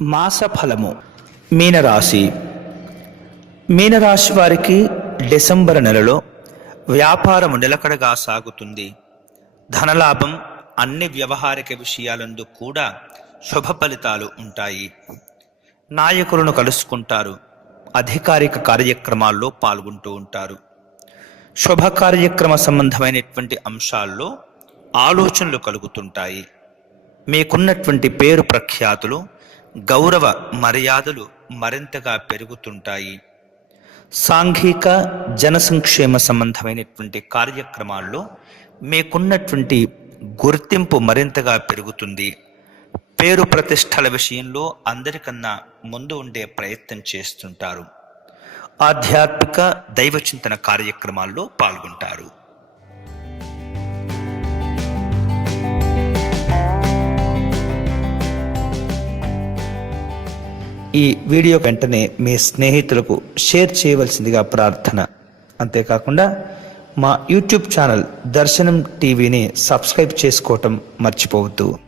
మాసఫలము. మీనరాశి. మీనరాశి వారికి డిసెంబర్ నెలలో వ్యాపారము నిలకడగా సాగుతుంది. ధనలాభం, అన్ని వ్యవహారిక విషయాలందు కూడా శుభ ఫలితాలు ఉంటాయి. నాయకులను కలుసుకుంటారు. అధికారిక కార్యక్రమాల్లో పాల్గొంటూ ఉంటారు. శుభ కార్యక్రమ సంబంధమైనటువంటి అంశాల్లో ఆలోచనలు కలుగుతుంటాయి. మీకున్నటువంటి పేరు ప్రఖ్యాతులు, గౌరవ మర్యాదలు మరింతగా పెరుగుతుంటాయి. సాంఘిక జన సంక్షేమ సంబంధమైనటువంటి కార్యక్రమాల్లో మీకున్నటువంటి గుర్తింపు మరింతగా పెరుగుతుంది. పేరు ప్రతిష్టల విషయంలో అందరికన్నా ముందు ఉండే ప్రయత్నం చేస్తుంటారు. ఆధ్యాత్మిక దైవచింతన కార్యక్రమాల్లో పాల్గొంటారు. ఈ వీడియో వెంటనే మీ స్నేహితులకు షేర్ చేయవలసిందిగా ప్రార్థన. అంతేకాకుండా మా యూట్యూబ్ ఛానల్ దర్శనం టీవీని సబ్స్క్రైబ్ చేసుకోవటం మర్చిపోవద్దు.